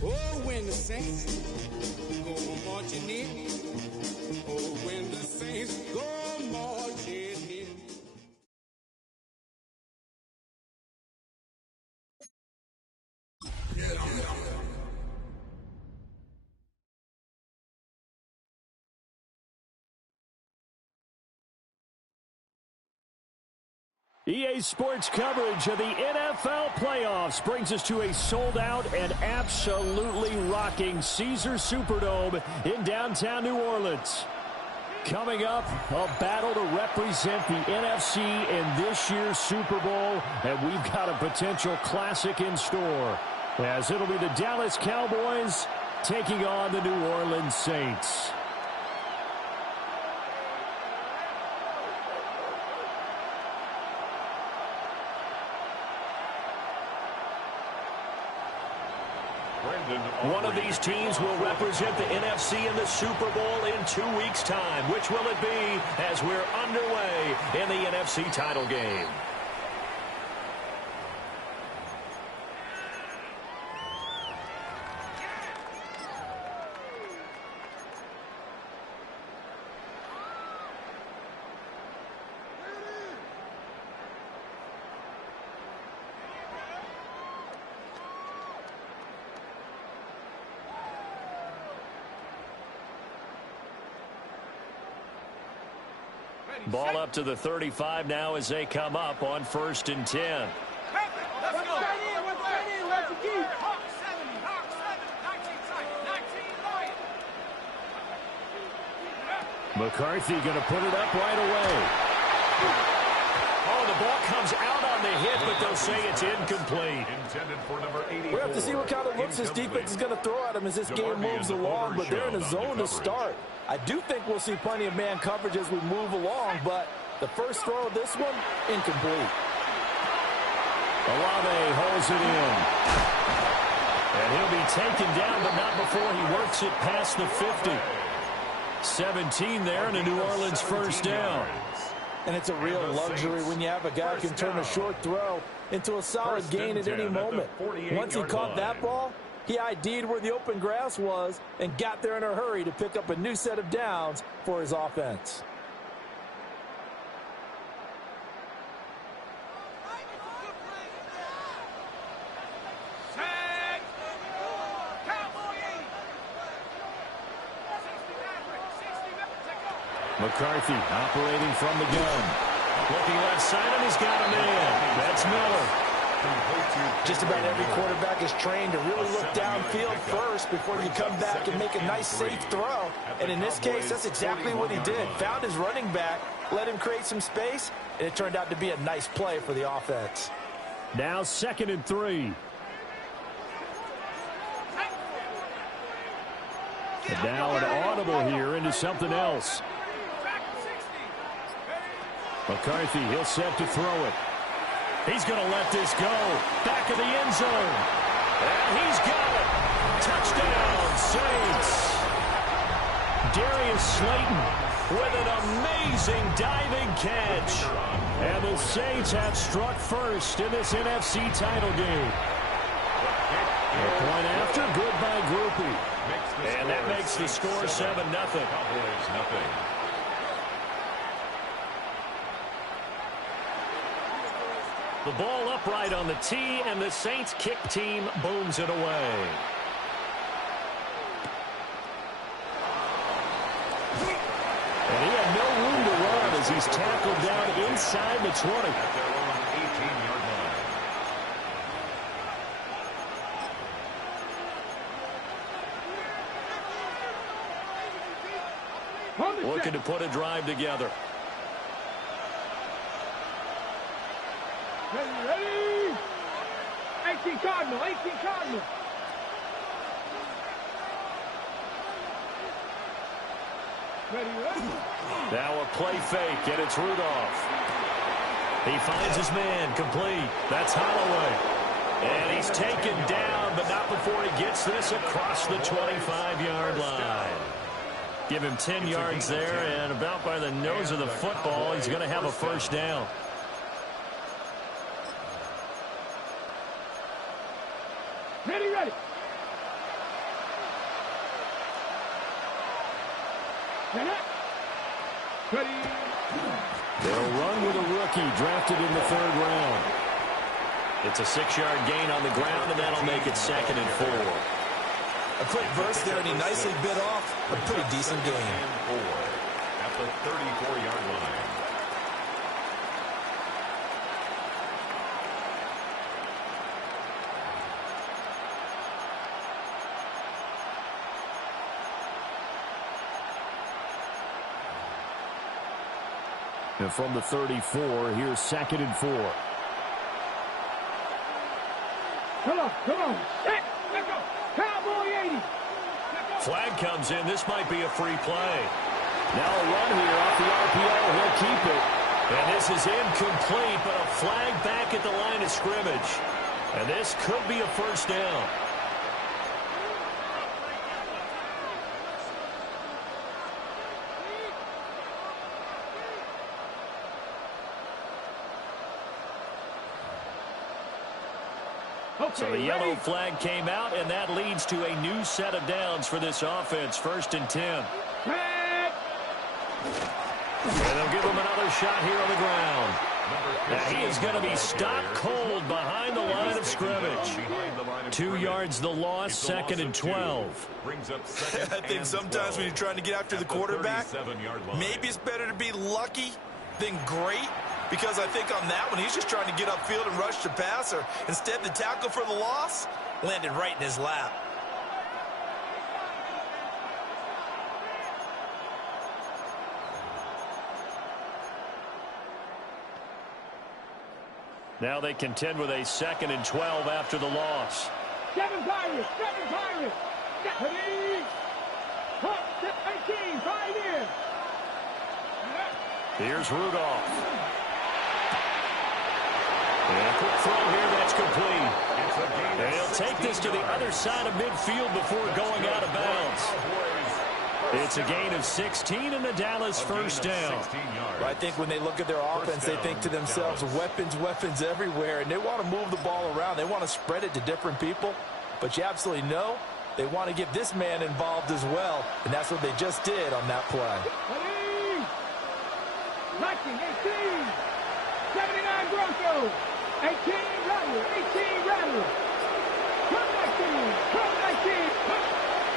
Oh, when the saints go marching in. Oh, when the saints go marching in. EA Sports coverage of the NFL playoffs brings us to a sold-out and absolutely rocking Caesars Superdome in downtown New Orleans. Coming up, a battle to represent the NFC in this year's Super Bowl, and we've got a potential classic in store, as it'll be the Dallas Cowboys taking on the New Orleans Saints. One of these teams will represent the NFC in the Super Bowl in 2 weeks' time. Which will it be as we're underway in the NFC title game? Ball up to the 35 now as they come up on 1st and 10. McCarthy going to put it up right away. Oh, the ball comes out on the hit, but they'll say it's incomplete. We'll have to see what kind of looks this defense is going to throw at them as this game moves along, but they're in a zone to start. I do think we'll see plenty of man coverage as we move along, but the first throw of this one, incomplete. Olave holds it in. And he'll be taken down, but not before he works it past the 50. 17 there and a New Orleans first down. And it's a real luxury when you have a guy who can turn a short throw into a solid gain at any moment. Once he caught that ball, he ID'd where the open grass was and got there in a hurry to pick up a new set of downs for his offense. McCarthy operating from the gun. Looking left side, and he's got a man. That's Miller. Just about every quarterback is trained to really look downfield first before you come back and make a nice, safe throw. And in this case, that's exactly what he did. Found his running back, let him create some space, and it turned out to be a nice play for the offense. Now 2nd and 3. And now an audible here into something else. McCarthy, he'll set to throw it. He's going to let this go. Back of the end zone. And he's got it. Touchdown, Saints. Darius Slayton with an amazing diving catch. And the Saints have struck first in this NFC title game. A point after, good by Groupie. And that makes the score 7-0. The ball upright on the tee, and the Saints kick team booms it away. And he had no room to run as he's tackled down inside the 20. At their own 18-yard line. Looking to put a drive together. Ready? 18 Cardinal, 18 Cardinal. Ready? Now a play fake, and it's Rudolph. He finds his man, complete. That's Holloway. And he's taken down, but not before he gets this across the 25-yard line. Give him 10 yards there, and about by the nose of the football, he's going to have a first down. Ready, ready. Ready. They'll run with a rookie drafted in the 3rd round. It's a 6-yard gain on the ground, and that'll make it 2nd and 4. A quick burst there, and he nicely bit off a pretty decent gain. At the 34-yard line. And from the 34, here's 2nd and 4. Come on, come on. Hey, let's go. Cowboy 80. Flag comes in. This might be a free play. Now a run here off the RPO. He'll keep it. And this is incomplete, but a flag back at the line of scrimmage. And this could be a first down. So the yellow flag came out, and that leads to a new set of downs for this offense. 1st and 10. And they'll give him another shot here on the ground. Now he is going to be stopped cold behind the line of scrimmage. 2 yards the loss, 2nd and 12. I think sometimes when you're trying to get after the quarterback, maybe it's better to be lucky than great. Because I think on that one, he's just trying to get upfield and rush the passer. Instead, the tackle for the loss landed right in his lap. Now they contend with a 2nd and 12 after the loss. 7 Pirates, 7 Pirates. 18, 5 in. Here's Rudolph. And a quick throw here, that's complete. And he'll take this to the other side of midfield before going out of bounds. It's a gain of 16 and the Dallas first down. I think when they look at their offense, they think to themselves, weapons, weapons everywhere. And they want to move the ball around. They want to spread it to different people. But you absolutely know they want to get this man involved as well. And that's what they just did on that play. 19, 18, 79 Broncos. 18 Rattler, 18 Rattler. Come 19, come 19.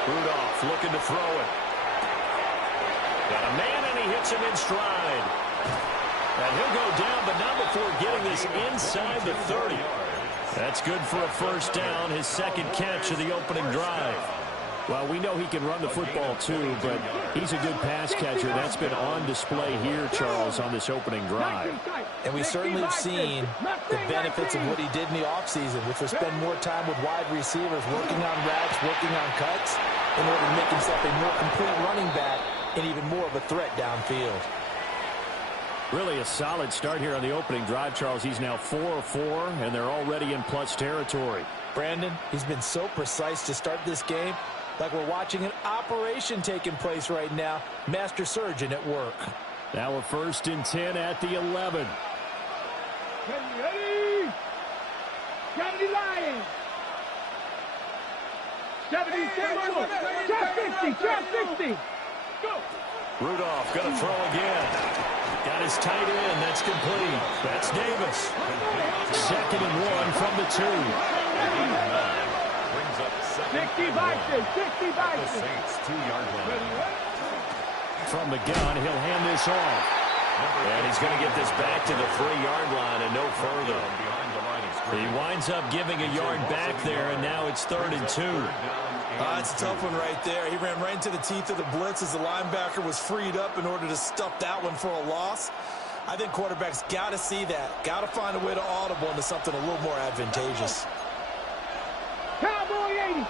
Rudolph looking to throw it. Got a man, and he hits him in stride. And he'll go down, but not before getting this inside the 30. That's good for a first down, his second catch of the opening drive. Well, we know he can run the football too, but he's a good pass catcher. That's been on display here, Charles, on this opening drive. And we certainly have seen the benefits of what he did in the offseason, which was spend more time with wide receivers, working on routes, working on cuts, in order to make himself a more complete running back and even more of a threat downfield. Really a solid start here on the opening drive, Charles. He's now 4-4, and they're already in plus territory. Brandon, he's been so precise to start this game, like we're watching an operation taking place right now. Master surgeon at work. Now a 1st and 10 at the 11. Ready? 70 Lions. 70, 50. Go. Rudolph going to throw again. Got his tight end. That's complete. That's Davis. 2nd and 1 from the 2. Brings up 60 Vikings. the Saints 2-yard line. From the gun, he'll hand this off. And he's going to get this back to the 3-yard line and no further. He winds up giving a yard back there, and now it's 3rd and 2. That's a tough one right there. He ran right into the teeth of the blitz as the linebacker was freed up in order to stuff that one for a loss. I think quarterbacks got to see that. Got to find a way to audible into something a little more advantageous. Cowboy 80.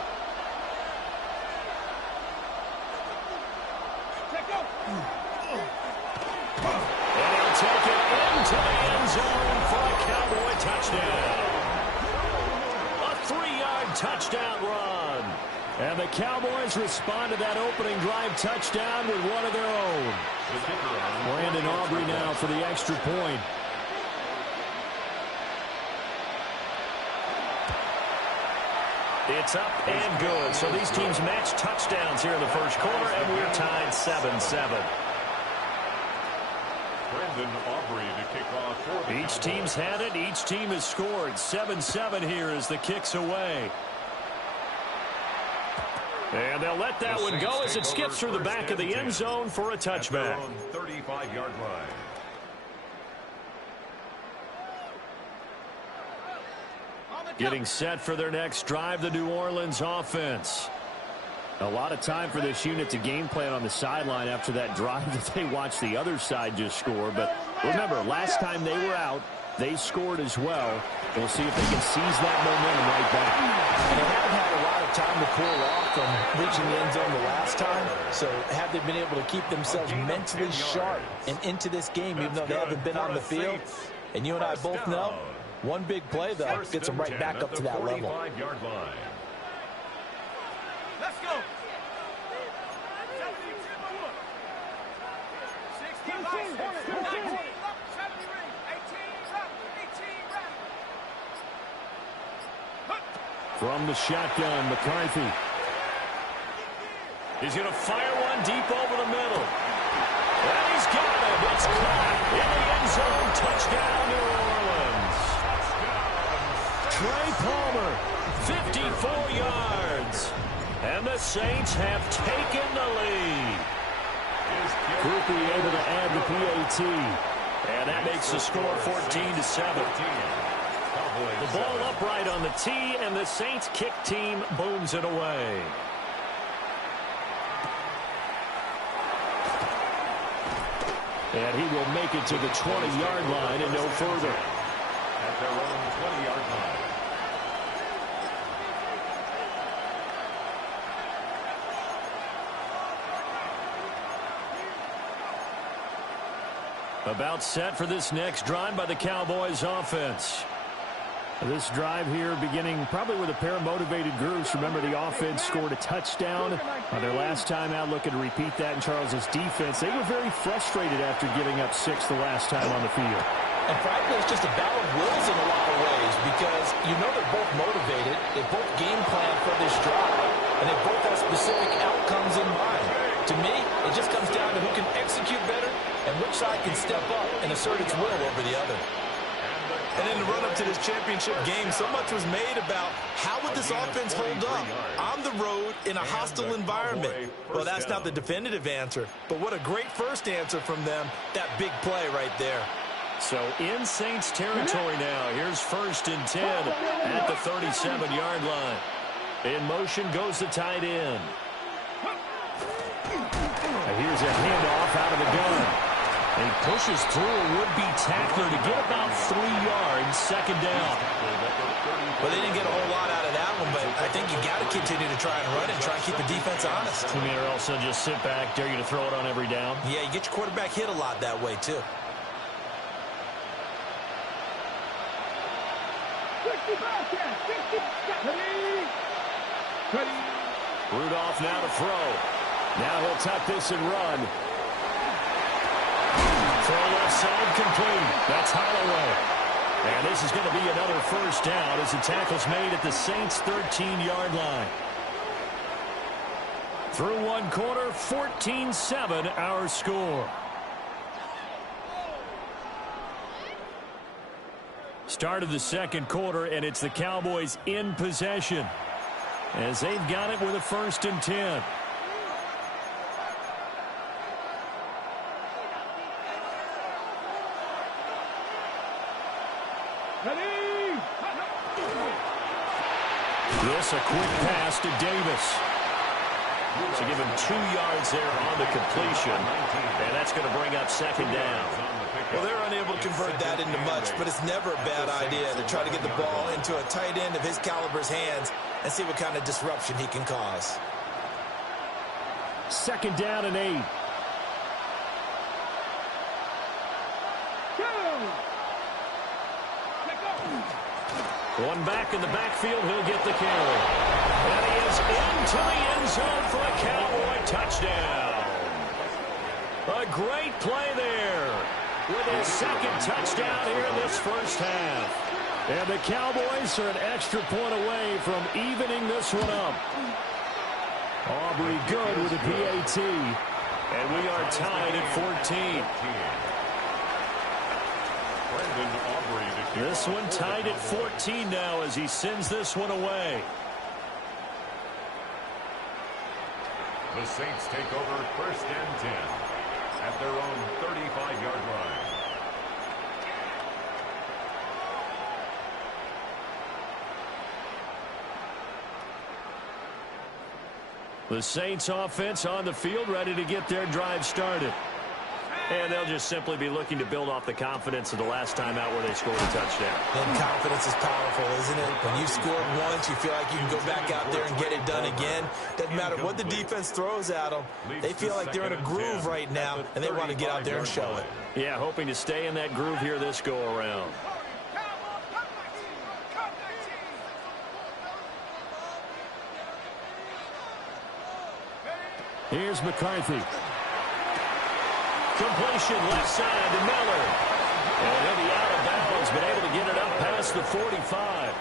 Let's go. And he'll take it into the end zone for a Cowboy touchdown. A 3-yard touchdown run. And the Cowboys respond to that opening drive touchdown with one of their own. Brandon Aubrey now for the extra point. It's up and good. So these teams match touchdowns here in the first quarter, and we're tied 7-7. Brandon Aubrey to kick off for the Each team's had it. Each team has scored. 7-7 here as the kick's away. And they'll let that one go as it skips through the back of the end zone for a touchback. 35-yard line. Getting set for their next drive, the New Orleans offense. A lot of time for this unit to game plan on the sideline after that drive that they watched the other side just score. But remember, last time they were out, they scored as well. We'll see if they can seize that momentum right back. They haven't had a lot of time to cool off from reaching the end zone the last time. So have they been able to keep themselves mentally sharp and into this game, even though they haven't been on the field? And you and I both know, one big play, though, gets them right back up to that level. Let's go. 65, 19, 18, From the shotgun, McCarthy. He's going to fire one deep over the middle. And he's got it. It's caught in the end zone. Touchdown, New Orleans. Trey Palmer, 54 yards. And the Saints have taken the lead. Groupie able to add the PAT. And that makes the score 14-7. The ball upright on the tee, and the Saints kick team booms it away. And he will make it to the 20-yard line and no further. At their own 20-yard line. About set for this next drive by the Cowboys offense. This drive here beginning probably with a pair of motivated groups. Remember, the offense scored a touchdown on their last time out, looking to repeat that in Charles's defense. They were very frustrated after giving up 6 the last time on the field. And frankly, it's just a battle of wills in a lot of ways because you know they're both motivated. They both game plan for this drive, and they both have specific outcomes in mind. To me, it just comes down to who can execute better and which side can step up and assert its will over the other. And the And in the run-up to this championship game, so much was made about how would this offense hold up on the road in a hostile environment. Well, that's not the definitive answer, but what a great first answer from them, that big play right there. So in Saints territory now. Here's 1st and 10 at the 37-yard line. In motion goes the tight end. And here's a handoff out of the gun. He pushes through a would-be tackler to get about 3 yards, 2nd down. Well, they didn't get a whole lot out of that one, but I think you got to continue to try and run it and try and keep the defense honest. You mean, or else they'll just sit back, dare you to throw it on every down? Yeah, you get your quarterback hit a lot that way, too. Rudolph now to throw. Now he'll tuck this and run. Throw left side complete. That's Holloway. And this is going to be another 1st down as the tackle's made at the Saints' 13-yard line. Through 1 quarter, 14-7 our score. Start of the 2nd quarter, and it's the Cowboys in possession as they've got it with a 1st and 10. This a quick pass to Davis. So give him 2 yards there on the completion, and that's going to bring up 2nd down. Well, they're unable to convert that into much, but it's never a bad idea to try to get the ball into a tight end of his caliber's hands and see what kind of disruption he can cause. 2nd down and 8. One back in the backfield, he'll get the carry. And he is into the end zone for a Cowboy touchdown. A great play there with his 2nd touchdown here in this 1st half. And the Cowboys are an extra point away from evening this one up. Aubrey good with a PAT. And we are tied at 14. This one tied at 14 now as he sends this one away. The Saints take over 1st and 10 at their own 35-yard line. The Saints offense on the field, ready to get their drive started. And they'll just simply be looking to build off the confidence of the last time out where they scored a touchdown. And confidence is powerful, isn't it? When you've scored once, you feel like you can go back out there and get it done again. Doesn't matter what the defense throws at them. They feel like they're in a groove right now, and they want to get out there and show it. Yeah, hoping to stay in that groove here this go-around. Here's McCarthy. Completion left side to Miller. And he'll be out of bounds, but able to get it up past the 45.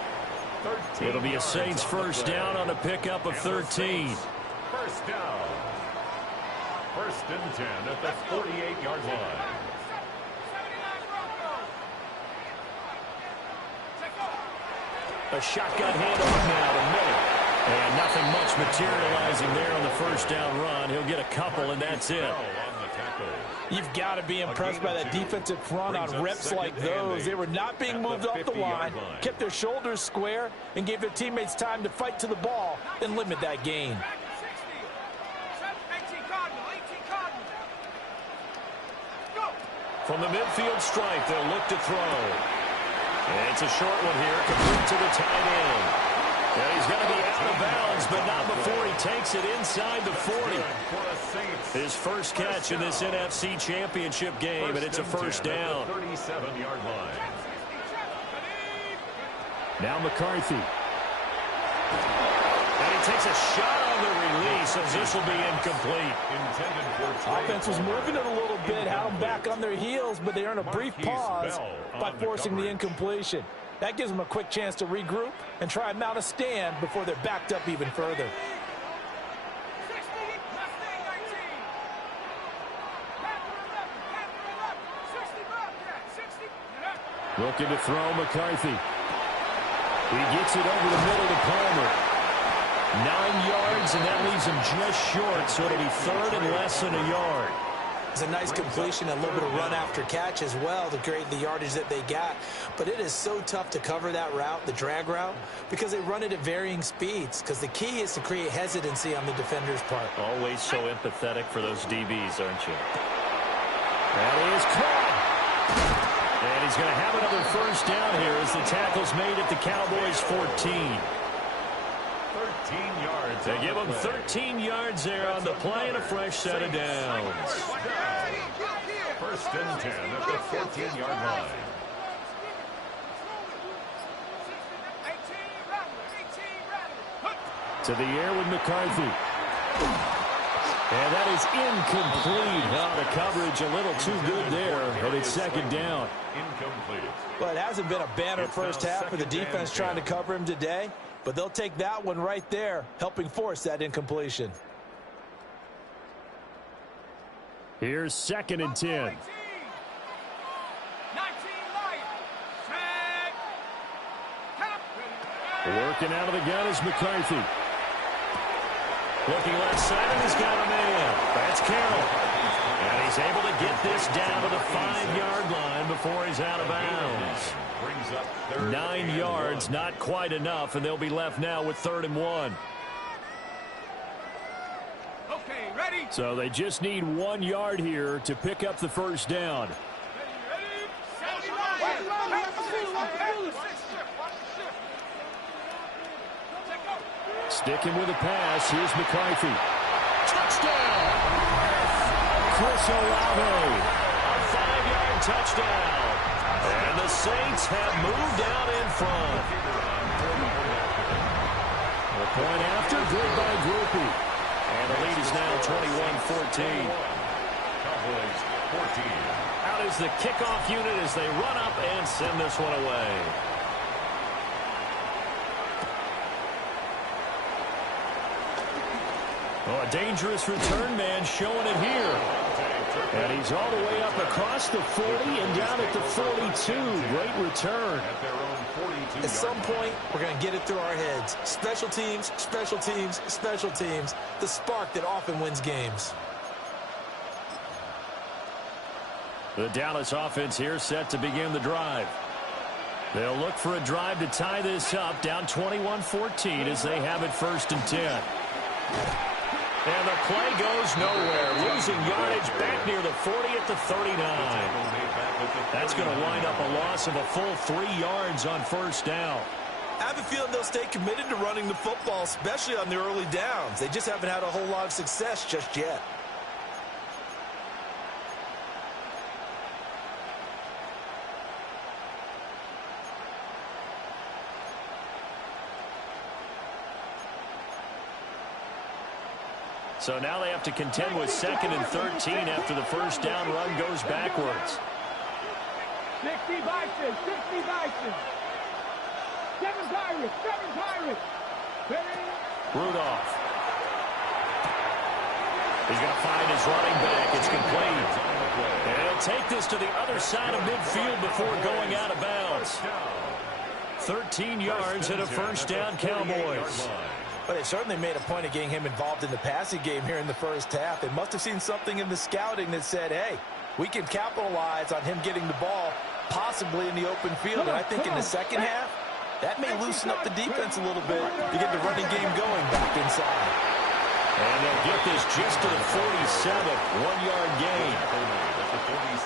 It'll be a Saints 1st down on a pickup of 13. 1st down. 1st and 10 at the 48-yard line. A shotgun handoff now to Miller. And nothing much materializing there on the 1st down run. He'll get a couple, and that's it. You've got to be impressed by that defensive front on reps like those. They were not being moved off the line, kept their shoulders square, and gave their teammates time to fight to the ball and limit that gain. From the midfield stripe, they'll look to throw. And it's a short one here, complete to the tight end. And he's going to be out of bounds, but not before he takes it inside the 40. His first catch in this NFC Championship game, and it's a 1st down. 37-yard line. Now McCarthy. And he takes a shot on the release, as this will be incomplete. Offense was moving it a little bit, had them back on their heels, but they earn a brief pause by forcing the incompletion. That gives them a quick chance to regroup and try and mount a stand before they're backed up even further. Looking to throw McCarthy. He gets it over the middle to Palmer. 9 yards, and that leaves him just short, so it'll be third and less than a yard. It's a nice completion, a little bit of run after catch as well to create the yardage that they got. But it is so tough to cover that route, the drag route, because they run it at varying speeds. Because the key is to create hesitancy on the defender's part. Always so empathetic for those DBs, aren't you? That is caught. And he's going to have another first down here as the tackle's made at the Cowboys' 14. 13 yards. They give him 13 yards there on the play and a fresh set of downs. First and 10 at the 14-yard line. To the air with McCarthy. And that is incomplete. Oh, the coverage a little too good there, and it's second down. Incomplete. Well, it hasn't been a banner first half for the defense trying to cover him today, but they'll take that one right there, helping force that incompletion. Here's second and 10. Working out of the gun is McCarthy. Looking left side, and he's got a man. That's Carroll. And he's able to get this down to the 5-yard line before he's out of bounds. 9 yards, not quite enough, and they'll be left now with 3rd and 1. Okay, ready? So they just need 1 yard here to pick up the first down. Sticking with a pass, here's McCarthy. Touchdown! Chris Olave. A 5-yard touchdown. And the Saints have moved out in front. The point after, good by Groupie. And the lead is now 21-14. Cowboys 14. Out is the kickoff unit as they run up and send this one away. Oh, a dangerous return man showing it here. And he's all the way up across the 40 and down at the 42. Great return. At some point, we're going to get it through our heads. Special teams, special teams, special teams. The spark that often wins games. The Dallas offense here set to begin the drive. They'll look for a drive to tie this up, down 21-14 as they have it 1st and 10. And the play goes nowhere. Losing yardage back near the 40 at the 39. That's going to wind up a loss of a full 3 yards on first down. I have a feeling they'll stay committed to running the football, especially on the early downs. They just haven't had a whole lot of success just yet. So now they have to contend with 2nd and 13 after the first down run goes backwards. 60 Bison, 60 Bison. 7 Pirates, 7 Pirates. Rudolph. He's going to find his running back. It's complete. And he'll take this to the other side of midfield before going out of bounds. 13 yards and a first down, Cowboys. But they certainly made a point of getting him involved in the passing game here in the first half. They must have seen something in the scouting that said, hey, we can capitalize on him getting the ball possibly in the open field. And I think in the second half, that may loosen up the defense a little bit to get the running game going back inside. And they'll get this just to the 47, 1-yard gain.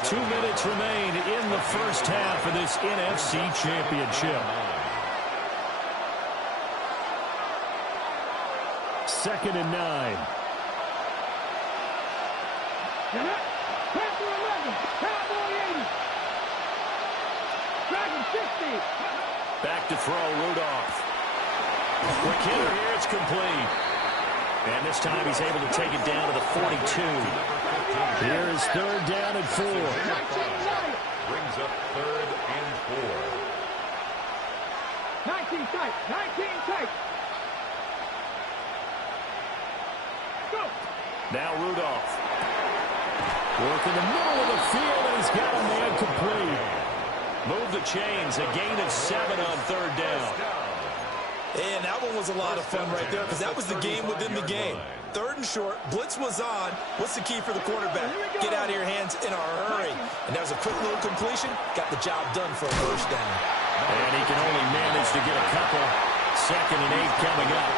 2 minutes remain in the first half of this NFC Championship. 2nd and 9. Pressure 11, Cowboy 80. Dragon 60. Back to throw, Rudolph. Quick hitter here, it's complete. And this time he's able to take it down to the 42. Here's 3rd down and 4. Brings up 3rd and 4. 19 tight, 19 tight. Now Rudolph. Work in the middle of the field, and he's got a man complete. Move the chains. A gain of 7 on third down. And that one was a lot of fun right there because that was the game within the game. Third and short, blitz was on. What's the key for the quarterback? Get out of your hands in a hurry. And that was a quick little completion. Got the job done for a first down. And he can only manage to get a couple. 2nd and 8 coming up.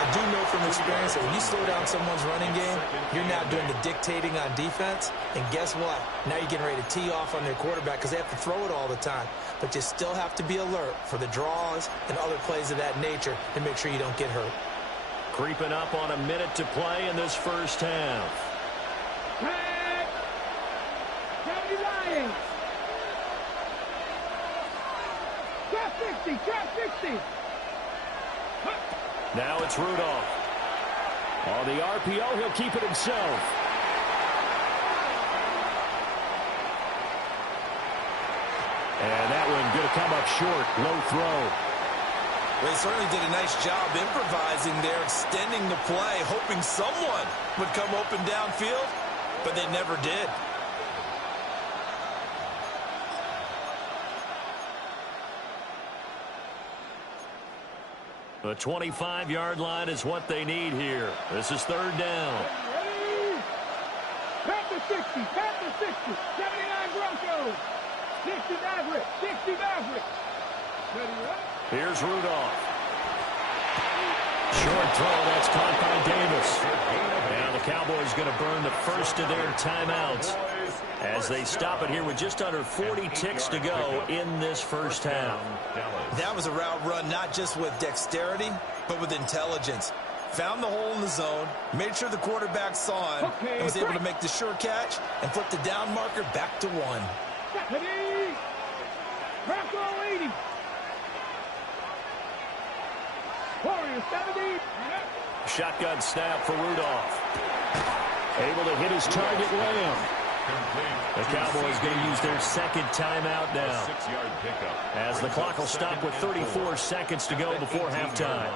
I do know from experience that when you slow down someone's running game, you're now doing the dictating on defense. And guess what? Now you're getting ready to tee off on their quarterback because they have to throw it all the time. But you still have to be alert for the draws and other plays of that nature and make sure you don't get hurt. Creeping up on a minute to play in this first half. Tag! 70 Lions! Trap 60! Trap 60! Now it's Rudolph. On the RPO, he'll keep it himself. And that one going to come up short. Low throw. They certainly did a nice job improvising there, extending the play, hoping someone would come open downfield, but they never did. The 25-yard line is what they need here. This is third down. Panther 60, Panther 60, 79 Broncos, 60 Maverick, 60 Maverick. Here's Rudolph. Short throw, that's caught by Davis. Now the Cowboys going to burn the first of their timeouts as they stop it here with just under 40 ticks to go in this first half. That was a route run not just with dexterity, but with intelligence. Found the hole in the zone, made sure the quarterback saw him, and was able to make the sure catch and flip the down marker back to 1. Bronco 80. Warrior 70. Shotgun snap for Rudolph. Able to hit his target, Lamb. The Cowboys going to use their second timeout now, as the clock will stop with 34 seconds to go before halftime.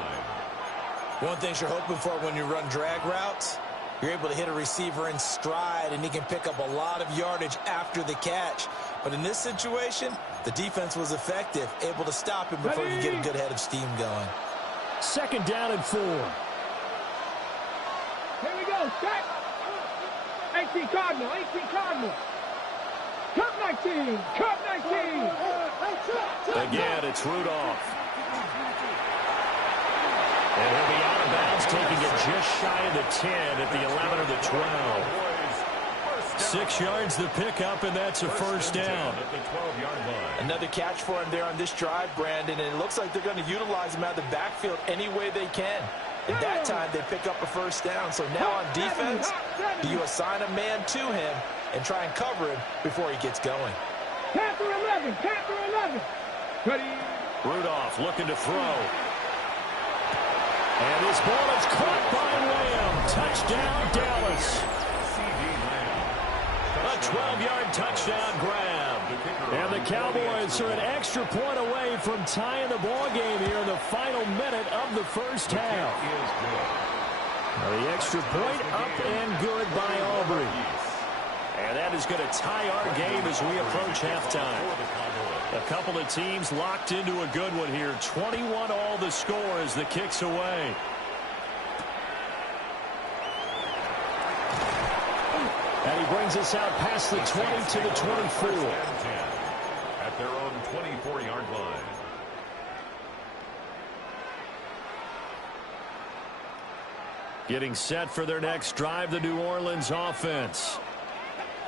One thing you're hoping for when you run drag routes, you're able to hit a receiver in stride, and he can pick up a lot of yardage after the catch. But in this situation, the defense was effective, able to stop him before you get a good head of steam going. 2nd down and 4. Here we go, set. 18 Cardinal, 18 Cardinal. Cup 19, Cup 19. Again, it's Rudolph. And he'll be out of bounds, taking it just shy of the 10 at the 11 or the 12. 6 yards the pickup, and that's a first down. Another catch for him there on this drive, Brandon, and it looks like they're going to utilize him out of the backfield any way they can. At that time, they pick up a first down. So now on defense, you assign a man to him and try and cover him before he gets going. Panther 11, Panther 11. Ready. Rudolph looking to throw. And this ball is caught by Lamb. Touchdown, Dallas. A 12-yard touchdown grab. And the Cowboys are an extra point away from tying the ball game here in the final minute of the first half. The extra point up and good by Aubrey. And that is going to tie our game as we approach halftime. A couple of teams locked into a good one here. 21 all the score as the kick's away. And he brings us out past the 20 to the 24. At their own 24-yard line. Getting set for their next drive, the New Orleans offense.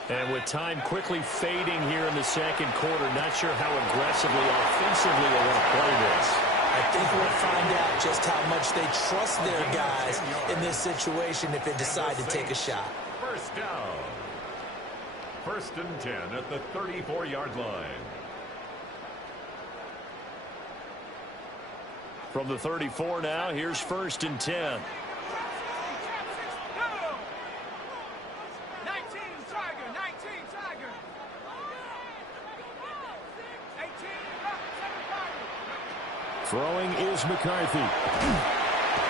And with time quickly fading here in the second quarter, not sure how aggressively, offensively they want to play this. I think we'll find out just how much they trust their guys in this situation if they decide to take a shot. First down. 1st and 10 at the 34-yard line. From the 34 now, here's 1st and 10. Throwing is McCarthy.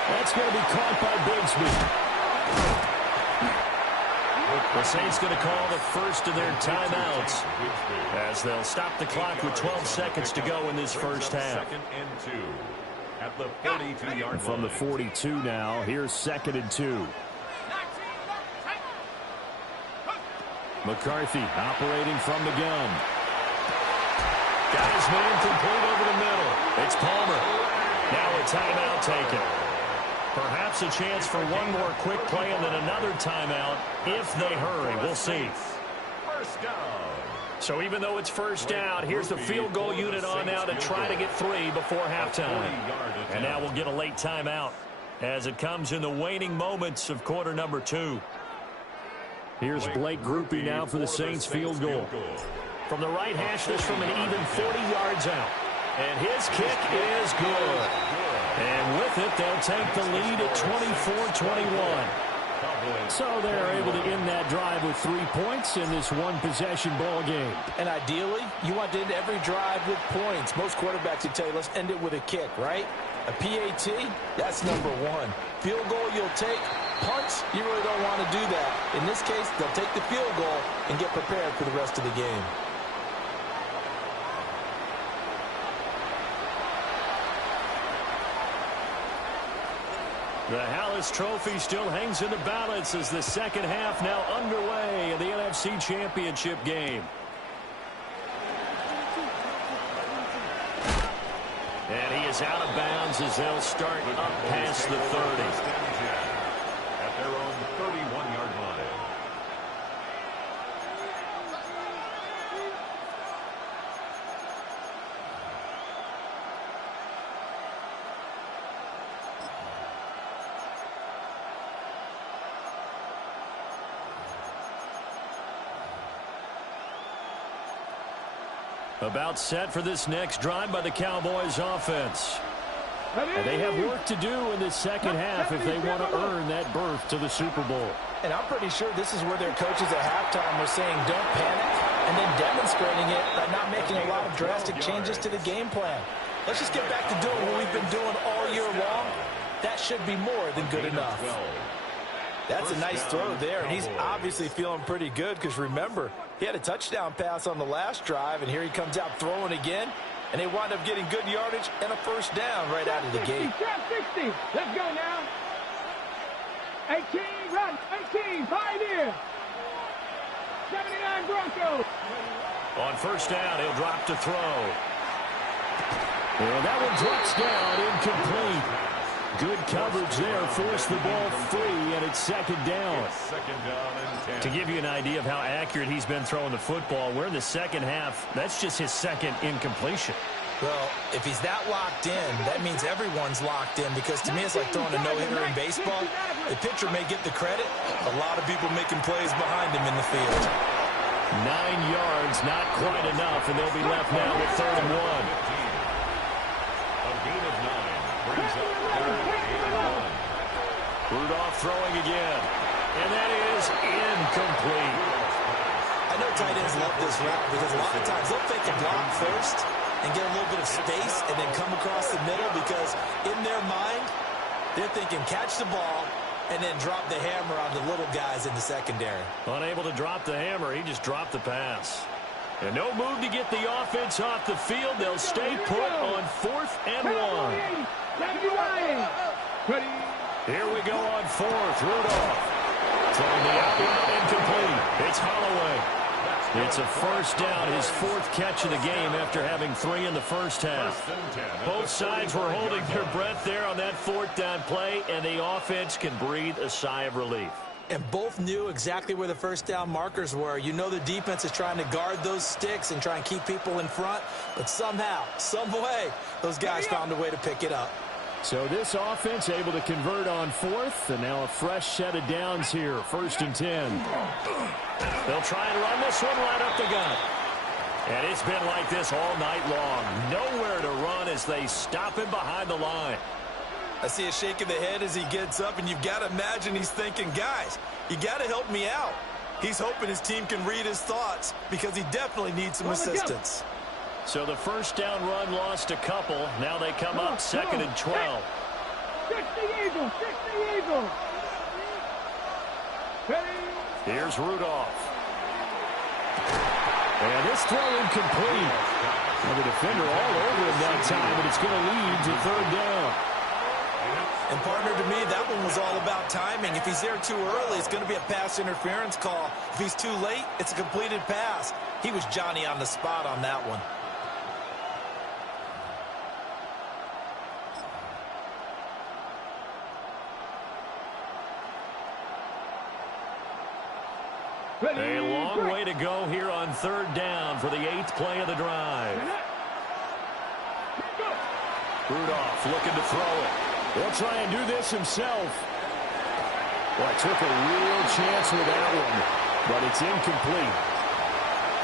That's going to be caught by Bigsby. The Saints going to call the first of their timeouts as they'll stop the clock with 12 seconds to go in this first half. Second and 2 at the 42-yard line. From the 42 now, here's 2nd and 2. McCarthy operating from the gun. Got his man complete over the middle. It's Palmer. Now a timeout taken. Perhaps a chance for one more quick play and then another timeout if they hurry. We'll see. First down. So even though it's first down, here's the field goal unit on now to try to get 3 before halftime. And now we'll get a late timeout as it comes in the waning moments of quarter number 2. Here's Blake Grupe now for the Saints field goal. From the right hash, this from an even 40 yards out. And his kick is good. And with it, they'll take the lead at 24-21. So they're able to end that drive with 3 points in this one-possession ball game. And ideally, you want to end every drive with points. Most quarterbacks would tell you, let's end it with a kick, right? A PAT, that's number 1. Field goal you'll take. Punts, you really don't want to do that. In this case, they'll take the field goal and get prepared for the rest of the game. The Hallis Trophy still hangs in the balance as the second half now underway in the NFC Championship game. And he is out of bounds as they'll start up past the 30. At their own 31-yard line. About set for this next drive by the Cowboys offense. And they have work to do in this second half if they want to earn that berth to the Super Bowl. And I'm pretty sure this is where their coaches at halftime were saying don't panic and then demonstrating it by not making a lot of drastic changes to the game plan. Let's just get back to doing what we've been doing all year long. That should be more than good enough. That's a nice throw there, and he's obviously feeling pretty good because, remember, he had a touchdown pass on the last drive, and here he comes out throwing again, and they wind up getting good yardage and a first down right out of the gate. 60. Let's go now. 18, run. 18, Pioneer. 79 Broncos. On first down, he'll drop to throw. And that one drops down, incomplete. Good coverage there, forced the ball free, and it's second down. And 10. To give you an idea of how accurate he's been throwing the football, we're in the second half. That's just his second incompletion. Well, if he's that locked in, that means everyone's locked in, because to me it's like throwing a no-hitter in baseball. The pitcher may get the credit, a lot of people making plays behind him in the field. 9 yards, not quite enough, and they'll be left now with 3rd and 1. A gain of 9 brings up 3rd and 1. Rudolph throwing again, and that is incomplete. I know tight ends love this route because a lot of times they'll fake a block first and get a little bit of space and then come across the middle, because in their mind, they're thinking catch the ball and then drop the hammer on the little guys in the secondary. Unable to drop the hammer, he just dropped the pass. And no move to get the offense off the field. They'll stay put on 4th and 1. Here we go on 4th. Rudolph throwing the out route, incomplete. It's Holloway. It's a first down, his 4th catch of the game after having 3 in the first half. Both sides were holding their breath there on that 4th down play, and the offense can breathe a sigh of relief. And both knew exactly where the first down markers were. You know the defense is trying to guard those sticks and try and keep people in front, but somehow, some way, those guys found a way to pick it up. So this offense able to convert on 4th, and now a fresh set of downs here, 1st and 10. They'll try and run this one right up the gut. And it's been like this all night long. Nowhere to run as they stop him behind the line. I see a shake of the head as he gets up, and you've got to imagine he's thinking, guys, you got to help me out. He's hoping his team can read his thoughts because he definitely needs some assistance. So the first down run lost a couple. Now they come up 2nd and 12. 60 Eagles. Here Here's Rudolph. And this throw incomplete. And the defender all over him that time, and it's going to lead to third down. And partner, to me, that one was all about timing. If he's there too early, it's going to be a pass interference call. If he's too late, it's a completed pass. He was Johnny on the spot on that one. A long way to go here on third down for the 8th play of the drive. Rudolph looking to throw it. He'll try and do this himself. Boy, took a real chance with that one, but it's incomplete.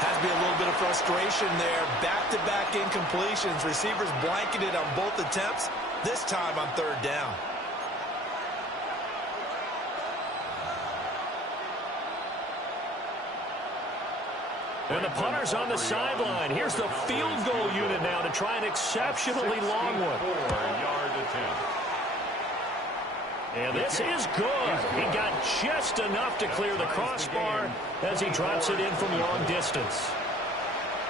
Has to be a little bit of frustration there. Back-to-back incompletions. Receivers blanketed on both attempts, this time on third down. And the punter's on the sideline. Here's the field goal unit now to try an exceptionally long one. 4-yard attempt. And this is good. He got just enough to clear the crossbar as he drops it in from long distance.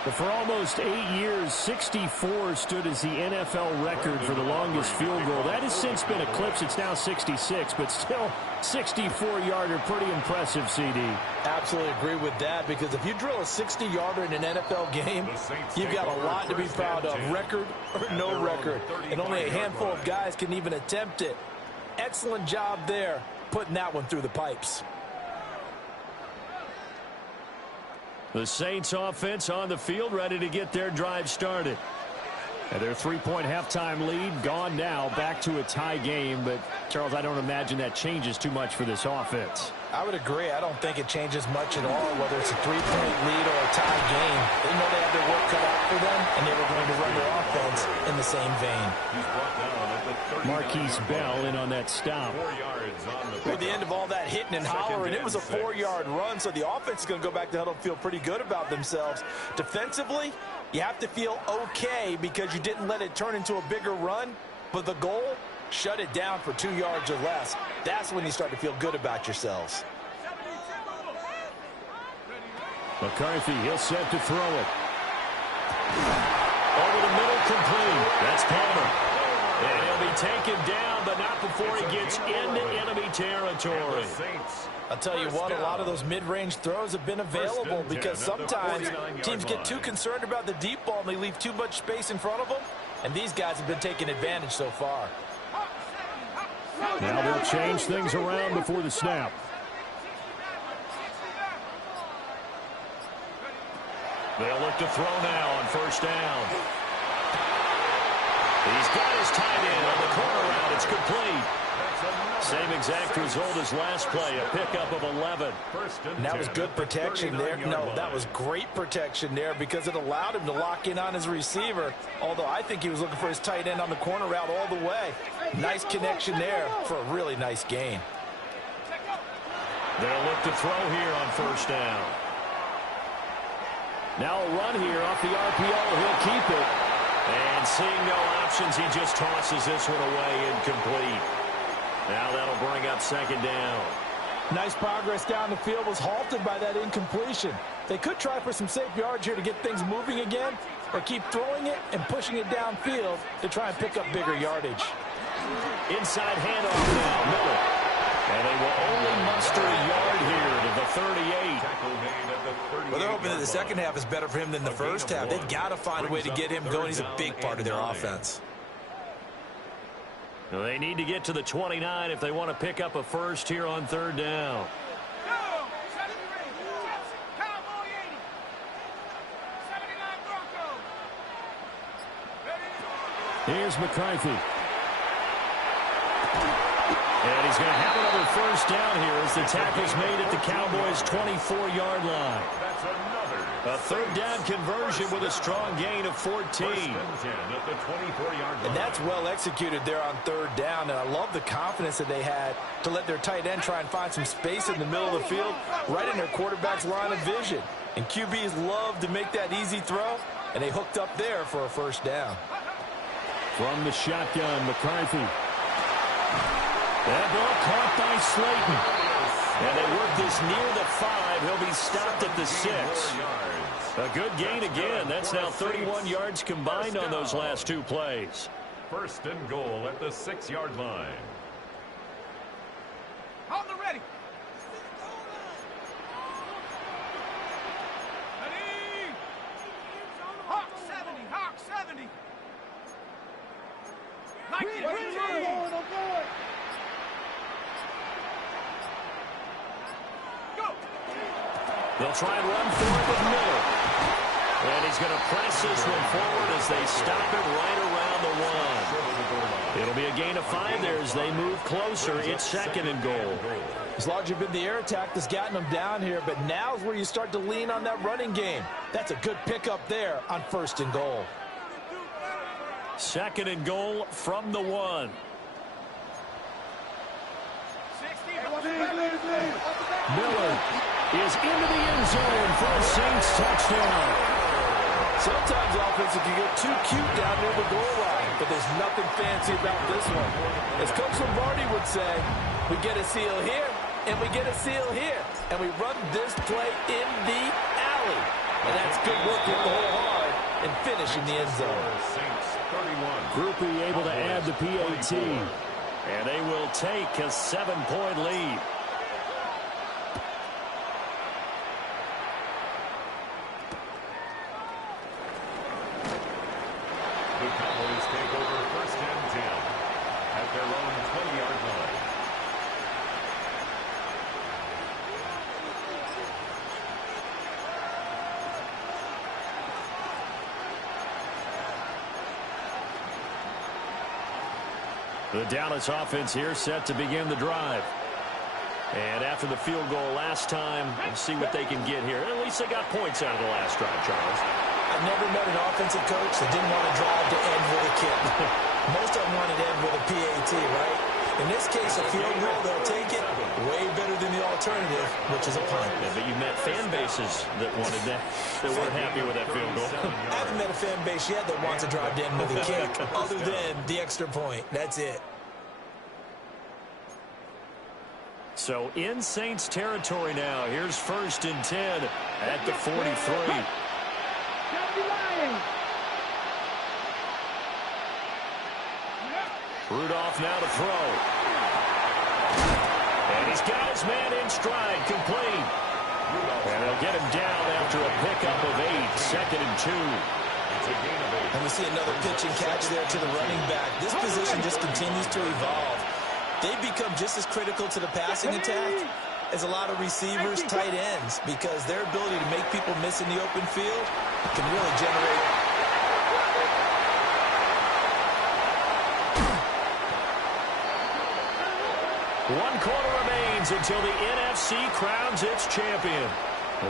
But for almost 8 years, 64 stood as the NFL record for the longest field goal. That has since been eclipsed. It's now 66, but still 64-yarder. Pretty impressive, CD. Absolutely agree with that, because if you drill a 60-yarder in an NFL game, you've got a lot to be proud of, record or no record. And only a handful of guys can even attempt it. Excellent job there, putting that one through the pipes. The Saints offense on the field, ready to get their drive started. And their 3-point halftime lead gone now, back to a tie game. But, Charles, I don't imagine that changes too much for this offense. I would agree. I don't think it changes much at all, whether it's a 3-point lead or a tie game. They know they have their work cut out for them, and they were going to run their offense in the same vein. Marquise Bell in on that stop. 4 yards on the At the end of all that hitting and hollering, it was a 4-yard run, so the offense is going to go back to huddle and feel pretty good about themselves. Defensively, you have to feel okay because you didn't let it turn into a bigger run, but the goal, shut it down for 2 yards or less. That's when you start to feel good about yourselves. McCarthy, he'll set to throw it. Over the middle, complete. That's Palmer. And he'll be taken down, but not before he gets into enemy territory. I'll tell you what, a lot of those mid-range throws have been available because sometimes teams get too concerned about the deep ball and they leave too much space in front of them, and these guys have been taking advantage so far. Now they'll change things around before the snap. They'll look to throw now on first down. He's got his tight end on the corner route. It's complete. Same exact result as last play, a pickup of 11. And that was good protection there. No, that was great protection there because it allowed him to lock in on his receiver, although I think he was looking for his tight end on the corner route all the way. Nice connection there for a really nice gain. They'll look to throw here on first down. Now a run here off the RPO. He'll keep it. And seeing no options, he just tosses this one away, incomplete. Now that'll bring up second down. Nice progress down the field, was halted by that incompletion. They could try for some safe yards here to get things moving again, or keep throwing it and pushing it downfield to try and pick up bigger yardage. Inside handoff now, Miller. And they will only muster a yard here to the 38. Well, they're hoping that the second half is better for him than the first half. They've got to find a way to get him going. He's a big part of their offense. They need to get to the 29 if they want to pick up a first here on third down. Here's McCarthy. And he's going to have another first down here as the tackle's made at the Cowboys' 24-yard line. A third down conversion with a strong gain of 14. And that's well executed there on third down. And I love the confidence that they had to let their tight end try and find some space in the middle of the field, right in their quarterback's line of vision. And QBs love to make that easy throw, and they hooked up there for a first down. From the shotgun, McCarthy. That ball caught by Slayton. And they work this near the 5. He'll be stopped at the 6. A good gain again. That's now 31 yards combined on those last 2 plays. First and goal at the 6-yard line. Hold the ready. Ready. Hawk 70. Hawk 70. 19. Go. They'll try and run for it with Miller. And he's going to press this one forward as they stop it right around the 1. It'll be a gain of 5 there as they move closer. It's second and goal. It's largely been the air attack that's gotten them down here, but now's where you start to lean on that running game. That's a good pickup there on first and goal. Second and goal from the 1. Miller is into the end zone for a Saints touchdown. Sometimes offense can get too cute down near the goal line, but there's nothing fancy about this one. As Coach Lombardi would say, we get a seal here, and we get a seal here, and we run this play in the alley. And that's good work with the whole hard and finish in the end zone. Saints 31. Groupie able to add the PAT, and they will take a 7-point lead. The Cowboys take over first and 10 at their own 20-yard line. The Dallas offense here set to begin the drive. And after the field goal last time, we'll see what they can get here. At least they got points out of the last drive, Charles. I've never met an offensive coach that didn't want to drive to end with a kick. Most of them wanted to end with a PAT, right? In this case, a field goal, they'll take it way better than the alternative, which is a punt. Yeah, but you met fan bases that wanted that, that weren't happy with that field goal. I haven't met a fan base yet that wants to drive to end with a kick, other than the extra point. That's it. So in Saints territory now. Here's first and 10 at the 43. Rudolph now to throw. And he's got his man in stride, complete. And they'll get him down after a pickup of 8, second and 2. And we see another pitch and catch there to the running back. This position just continues to evolve. They've become just as critical to the passing attack as a lot of receivers, tight ends, because their ability to make people miss in the open field can really generate. One quarter remains until the NFC crowns its champion.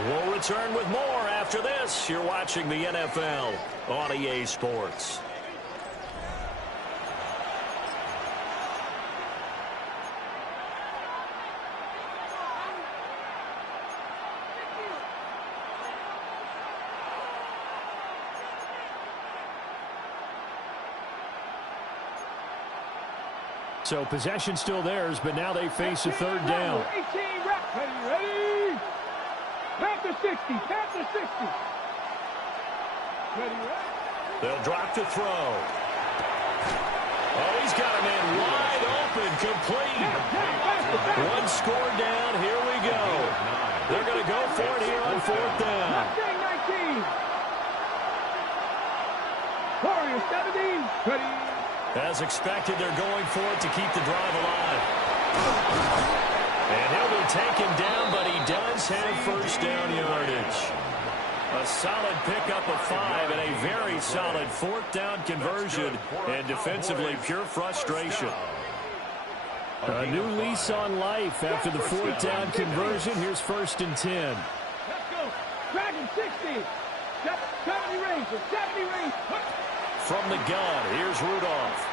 We'll return with more after this. You're watching the NFL on EA Sports. So possession still theirs, but now they face a third down. 18 reps. Ready? Panther 60. Panther 60. Ready? They'll drop to throw. Oh, he's got a man wide open, complete. One score down. Here we go. They're going to go for it here on fourth down. 19. Warriors 70. Ready? As expected, they're going for it to keep the drive alive. And he'll be taken down, but he does have first down yardage. A solid pickup of 5 and a very solid fourth down conversion. And defensively, pure frustration. A new lease on life after the fourth down conversion. Here's first and 10. Let's go. Dragon 60. 70 range. 70 range. From the gun, here's Rudolph.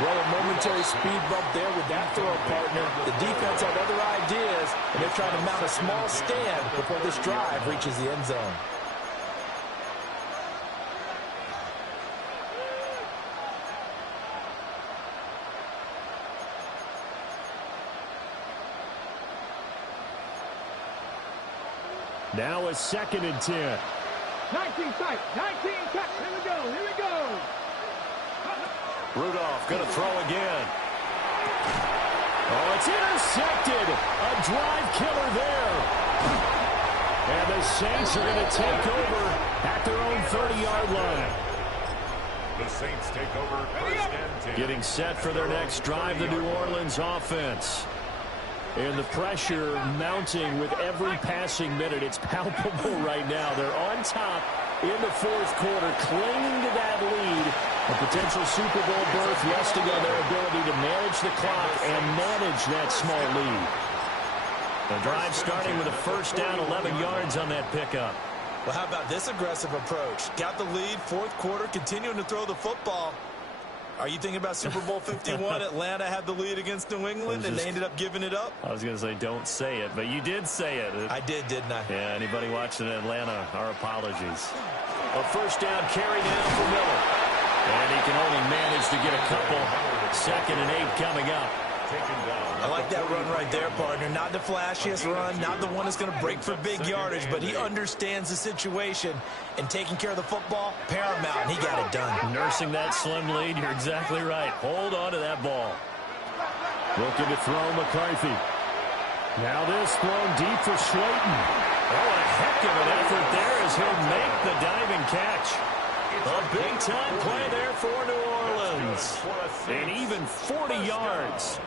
Well, a momentary speed bump there with that throw, partner. The defense had other ideas, and they're trying to mount a small stand before this drive reaches the end zone. Now a 2nd and 10. 19 tight. 19 cut. Here we go. Here we go. Rudolph going to throw again. Oh, it's intercepted. A drive killer there. And the Saints are going to take over at their own 30-yard line. The Saints take over 1st and 10. Getting set for their next drive, the New Orleans offense. And the pressure mounting with every passing minute. It's palpable right now. They're on top in the 4th quarter, clinging to that lead. A potential Super Bowl berth resting on their ability to manage the clock and manage that small lead. The drive starting with a 1st down, 11 yards on that pickup. Well, how about this aggressive approach? Got the lead, 4th quarter, continuing to throw the football. Are you thinking about Super Bowl 51? Atlanta had the lead against New England, and they ended up giving it up? I was going to say, don't say it, but you did say it. I did, didn't I? Yeah, anybody watching Atlanta, our apologies. A 1st down carry down for Miller. And he can only manage to get a couple. 2nd and 8 coming up. I like that run right there, partner. Not the flashiest run, not the one that's going to break for big yardage, but he understands the situation, and taking care of the football, paramount, and he got it done. Nursing that slim lead, you're exactly right. Hold on to that ball. Looking to throw McCarthy. Now this thrown deep for Slayton. Oh, a heck of an effort there as he'll make the diving catch. A big-time play there for New Orleans. And even 40 yards.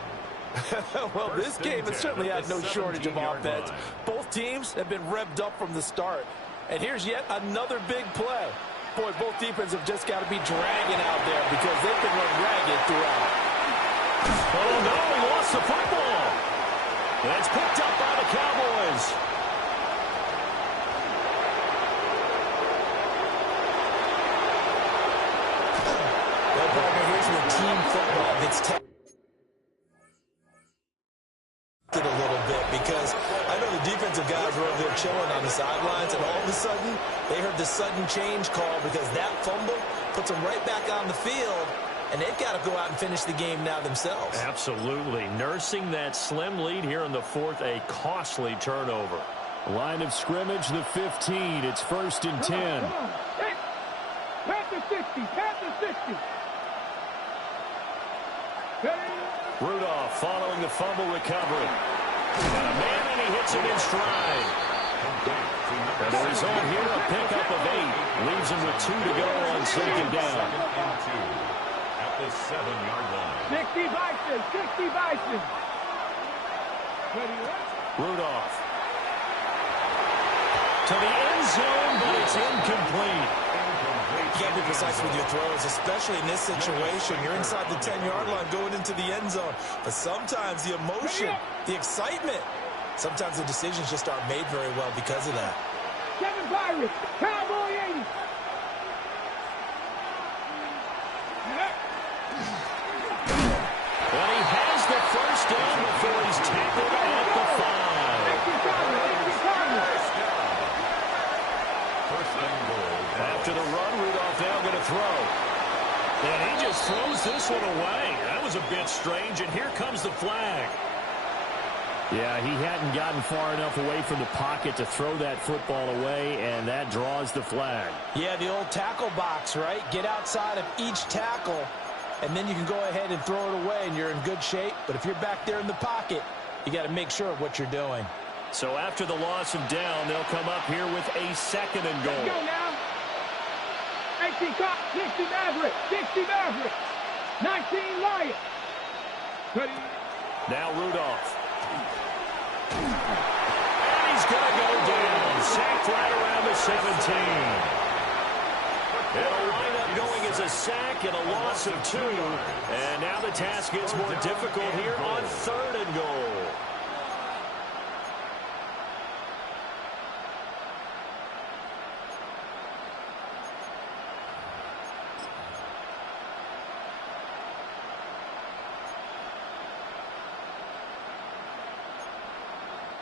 Well, this game has certainly had no shortage of offense. Both teams have been revved up from the start. And here's yet another big play. Boy, both defenses have just got to be dragging out there because they've been run ragged throughout. Oh, no, he lost the football. That's picked up by the Cowboys. Well, partner, here's where team football gets tested a little bit, because I know the defensive guys were over there chilling on the sidelines, and all of a sudden they heard the sudden change call because that fumble puts them right back on the field, and they've got to go out and finish the game now themselves. Absolutely. Nursing that slim lead here in the 4th, a costly turnover. Line of scrimmage, the 15. It's 1st and 10. Come on. Hey. Panther 60. Panther 60. Rudolph following the fumble recovery. And a man, and he hits it in stride. And the result here, a pickup of 8. Leaves him with 2 to go on 2nd down. At the 7-yard line. 60 Bison. 60 Bison. Rudolph. To the end zone, but it's incomplete. You got to be precise with your throws, especially in this situation. You're inside the 10-yard line going into the end zone. But sometimes the emotion, the excitement, sometimes the decisions just aren't made very well because of that. Kevin Byron, Cowboy 80. Well, he has the 1st down before he's tackled at the 5. First and goal. After the run, Rudolph now going to throw. And he just throws this one away. That was a bit strange, and here comes the flag. Yeah, he hadn't gotten far enough away from the pocket to throw that football away, and that draws the flag. Yeah, the old tackle box, right? Get outside of each tackle, and then you can go ahead and throw it away, and you're in good shape. But if you're back there in the pocket, you got to make sure of what you're doing. So after the loss of down, they'll come up here with a 2nd and goal. Let's go now. 18 Cop, 60 Maverick, 60 Maverick, 19 Lion. Now Rudolph. And he's going to go down. Sacked right around the 17. It'll wind up going as a sack and a loss of 2. And now the task gets more difficult here on 3rd and goal.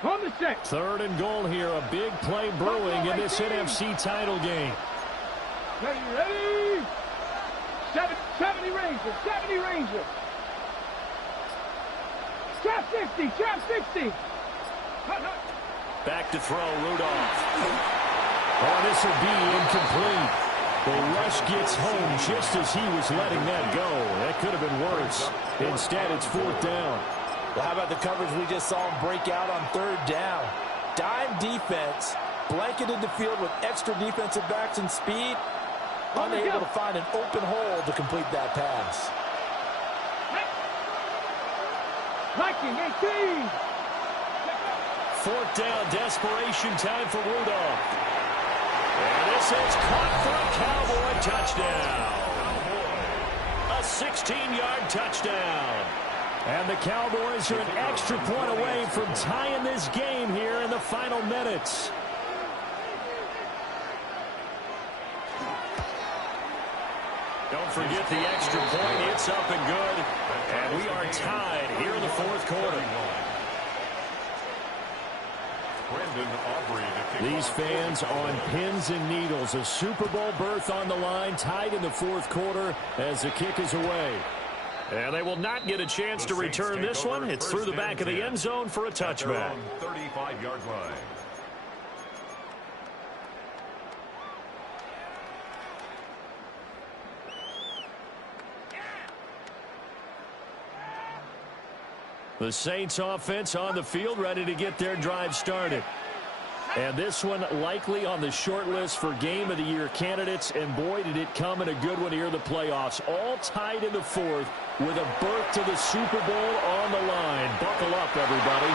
On the set. 3rd and goal here. A big play brewing in this NFC title game. Ready? 70 Rangers. 70 Rangers. Trap 60. Trap 60. Back to throw, Rudolph. Oh, this will be incomplete. The rush gets home just as he was letting that go. That could have been worse. Instead, it's 4th down. Well, how about the coverage we just saw him break out on 3rd down? Dime defense, blanketed the field with extra defensive backs and speed, unable to find an open hole to complete that pass. 19-18. 4th down, desperation time for Rudolph. And this is caught for a Cowboy touchdown. A 16-yard touchdown. And the Cowboys are an extra point away from tying this game here in the final minutes. Don't forget the extra point. It's up and good. And we are tied here in the 4th quarter. These fans on pins and needles. A Super Bowl berth on the line, tied in the 4th quarter as the kick is away. And they will not get a chance to return this one. It's through the back of the end zone for a touchback. 35-yard line. The Saints offense on the field, ready to get their drive started. And this one likely on the short list for Game of the Year candidates. And boy, did it come in a good one here in the playoffs. All tied in the 4th with a berth to the Super Bowl on the line. Buckle up, everybody.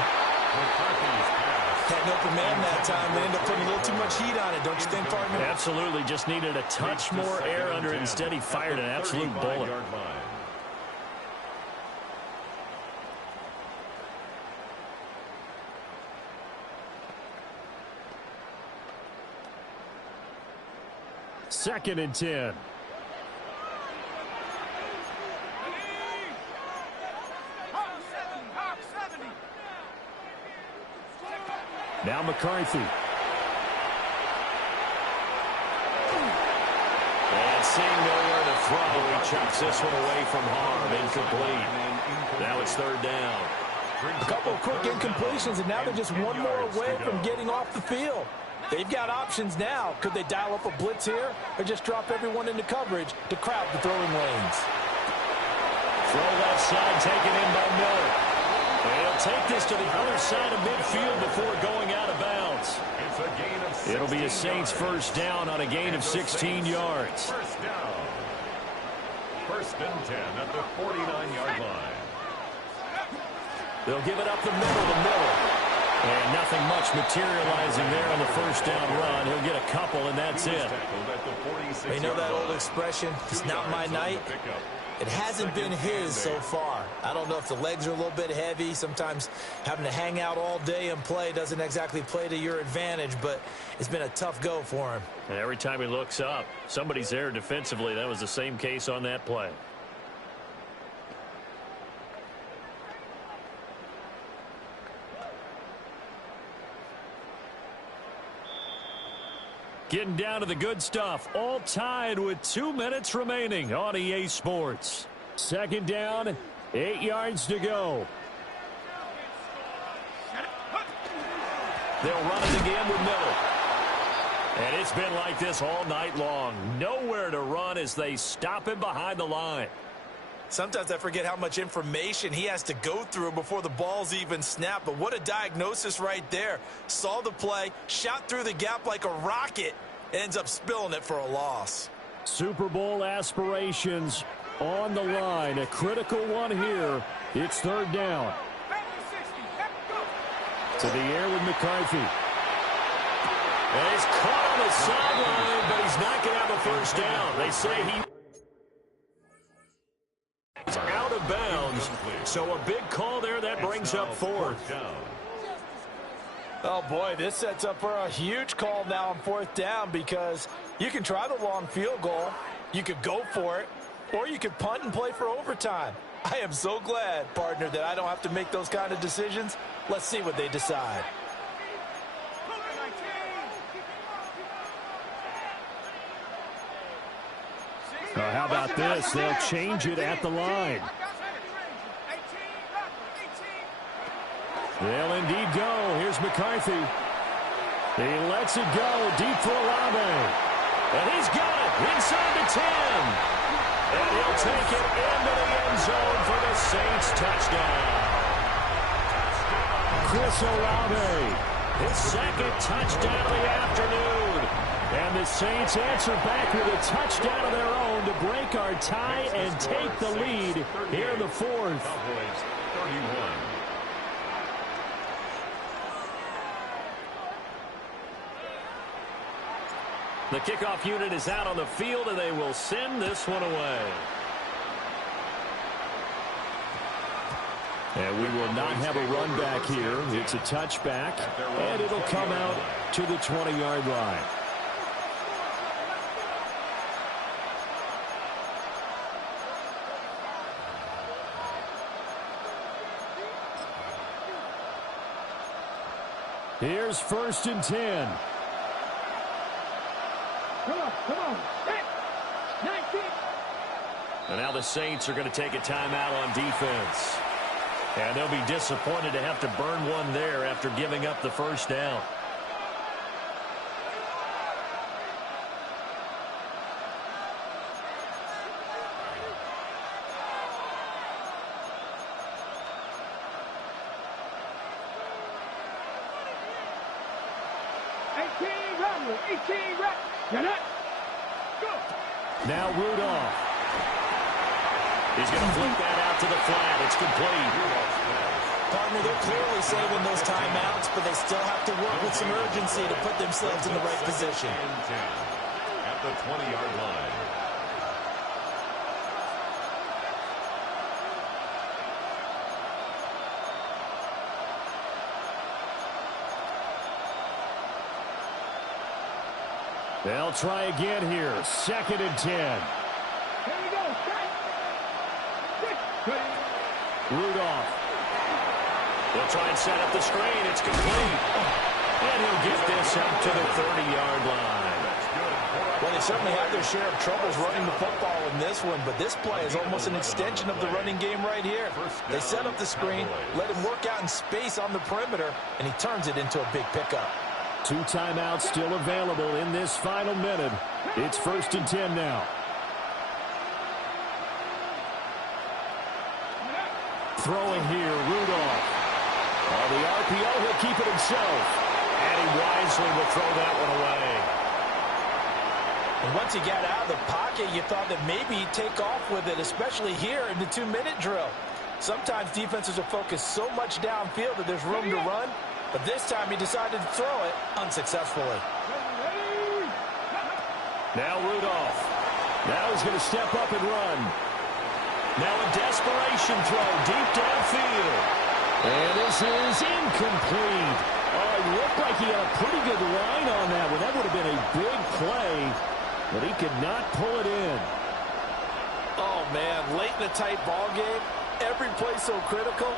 Had an open man that time. They ended up putting a little too much heat on it, don't you think, partner? Absolutely. Just needed a touch more air under it. Instead, he fired an absolute bullet. Second and 10. Now McCarthy. And seeing nowhere to throw, he chucks this one away from harm. Incomplete. Now it's 3rd down. A couple of quick incompletions, and now they're just one more away from getting off the field. They've got options now. Could they dial up a blitz here or just drop everyone into coverage to crowd the throwing lanes? Throw left side taken in by Miller. They'll take this to the other side of midfield before going out of bounds. It's a gain of 16 It'll be a Saints first down on a gain of 16 yards. First down. 1st and 10 at the 49-yard line. They'll give it up the middle. And nothing much materializing there on the first down run. He'll get a couple, and that's it. You know that old expression, it's not my night? It hasn't been his so far. I don't know if the legs are a little bit heavy. Sometimes having to hang out all day and play doesn't exactly play to your advantage, but it's been a tough go for him. And every time he looks up, somebody's there defensively. That was the same case on that play. Getting down to the good stuff. All tied with 2 minutes remaining on EA Sports. Second down, 8 yards to go. They'll run it again with Miller. And it's been like this all night long. Nowhere to run as they stop him behind the line. Sometimes I forget how much information he has to go through before the ball's even snapped. But what a diagnosis right there. Saw the play, shot through the gap like a rocket, ends up spilling it for a loss. Super Bowl aspirations on the line. A critical one here. It's 3rd down. To the air with McCarthy. And he's caught on the sideline, but he's not going to have a first down. They say he out of bounds, so a big call there that brings up 4th. Oh boy, this sets up for a huge call now on 4th down, because you can try the long field goal, you could go for it, or you could punt and play for overtime. I am so glad, partner, that I don't have to make those kind of decisions. Let's see what they decide. How about this? They'll change it at the line. They'll indeed go. Here's McCarthy. He lets it go deep for Olave. And he's got it inside the 10. And he'll take it into the end zone for the Saints touchdown. Chris Olave, his second touchdown of the afternoon. And the Saints answer back with a touchdown of their own to break our tie and take the lead here in the fourth. Cowboys 31. The kickoff unit is out on the field, and they will send this one away. And we will not have a run back here. It's a touchback, and it'll come out to the 20-yard line. Here's 1st and 10. Come on. 19. And now the Saints are going to take a timeout on defense. And they'll be disappointed to have to burn one there after giving up the first down. Now Rudolph. He's going to flip that out to the flat. It's complete. Partner, they're clearly saving those timeouts, but they still have to work with some urgency to put themselves in the right position. At the 20-yard line. They'll try again here. 2nd and 10. Here we go. Rudolph. They'll try and set up the screen. It's complete. And he'll get this up to the 30-yard line. Well, they certainly had their share of troubles running the football in this one, but this play is almost an extension of the running game right here. They set up the screen, let him work out in space on the perimeter, and he turns it into a big pickup. 2 timeouts still available in this final minute. It's 1st and 10 now. Throwing here, Rudolph. On the RPO, he'll keep it himself. And he wisely will throw that one away. And once he got out of the pocket, you thought that maybe he'd take off with it, especially here in the 2-minute drill. Sometimes defenses are focused so much downfield that there's room to run. But this time he decided to throw it unsuccessfully. Now Rudolph. Now he's going to step up and run. Now a desperation throw deep downfield. And this is incomplete. Oh, it looked like he had a pretty good line on that one. That would have been a big play, but he could not pull it in. Oh, man, late in a tight ball game, every play so critical.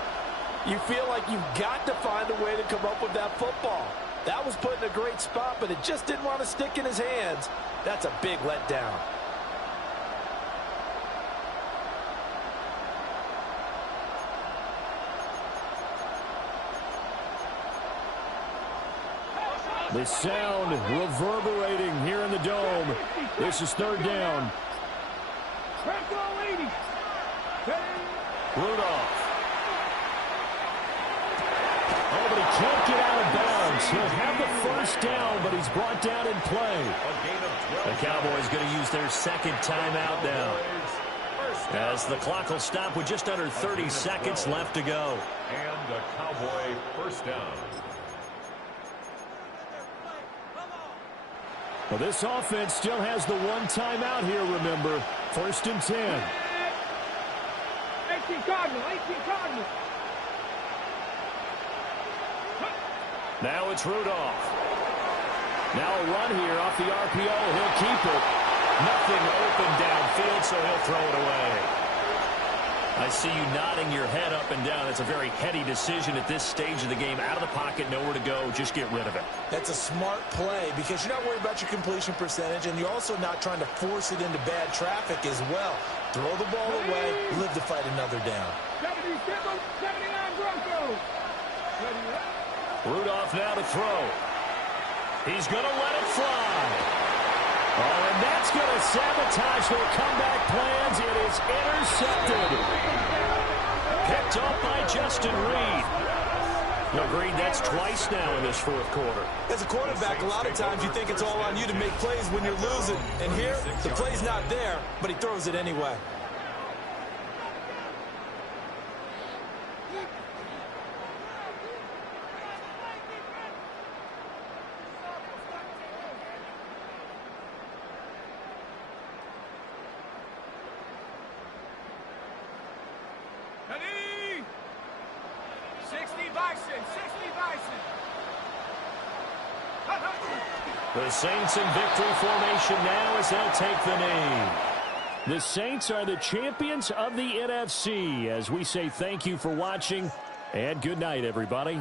You feel like you've got to find a way to come up with that football. That was put in a great spot, but it just didn't want to stick in his hands. That's a big letdown. The sound reverberating here in the dome. This is 3rd down. Rudolph. Oh, but he can't get out of bounds. He'll have the first down, but he's brought down in play. The Cowboys going to use their 2nd timeout now, as the clock will stop with just under 30 seconds left to go. And a Cowboy first down. Well, this offense still has the 1 timeout here, remember. 1st and 10. 18 Cardinal. Now it's Rudolph. Now a run here off the RPO. He'll keep it. Nothing open downfield, so he'll throw it away. I see you nodding your head up and down. It's a very heady decision at this stage of the game. Out of the pocket, nowhere to go. Just get rid of it. That's a smart play because you're not worried about your completion percentage, and you're also not trying to force it into bad traffic as well. Throw the ball away, live to fight another down. 79 Broncos. Rudolph now to throw. He's going to let it fly. Oh, and that's going to sabotage their comeback plans. It is intercepted. Picked off by Justin Reed. Agreed, that's twice now in this fourth quarter. As a quarterback, a lot of times you think it's all on you to make plays when you're losing. And here, the play's not there, but he throws it anyway. Ready? 60 Bison, 60 Bison. The Saints in victory formation now as they'll take the knee. The Saints are the champions of the NFC. As we say thank you for watching, and good night, everybody.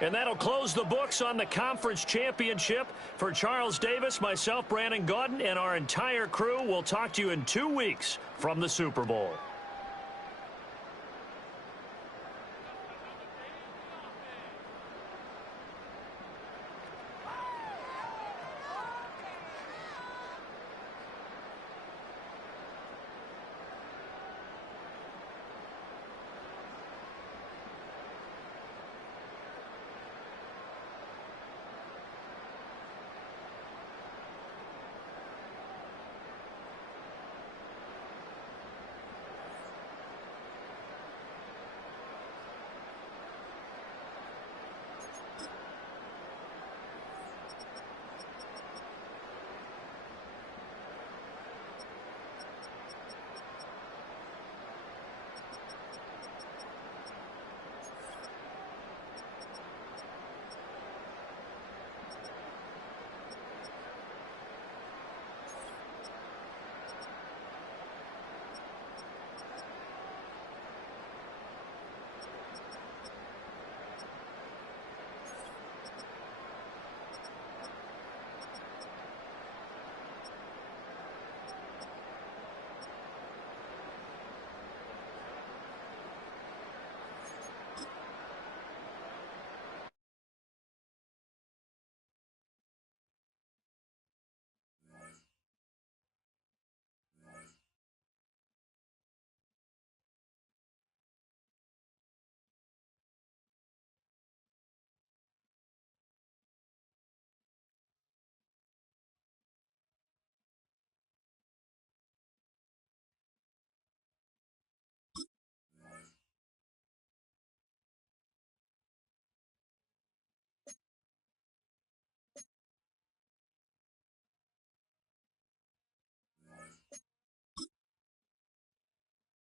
And that'll close the books on the conference championship. For Charles Davis, myself, Brandon Gaudin, and our entire crew, we'll talk to you in 2 weeks from the Super Bowl.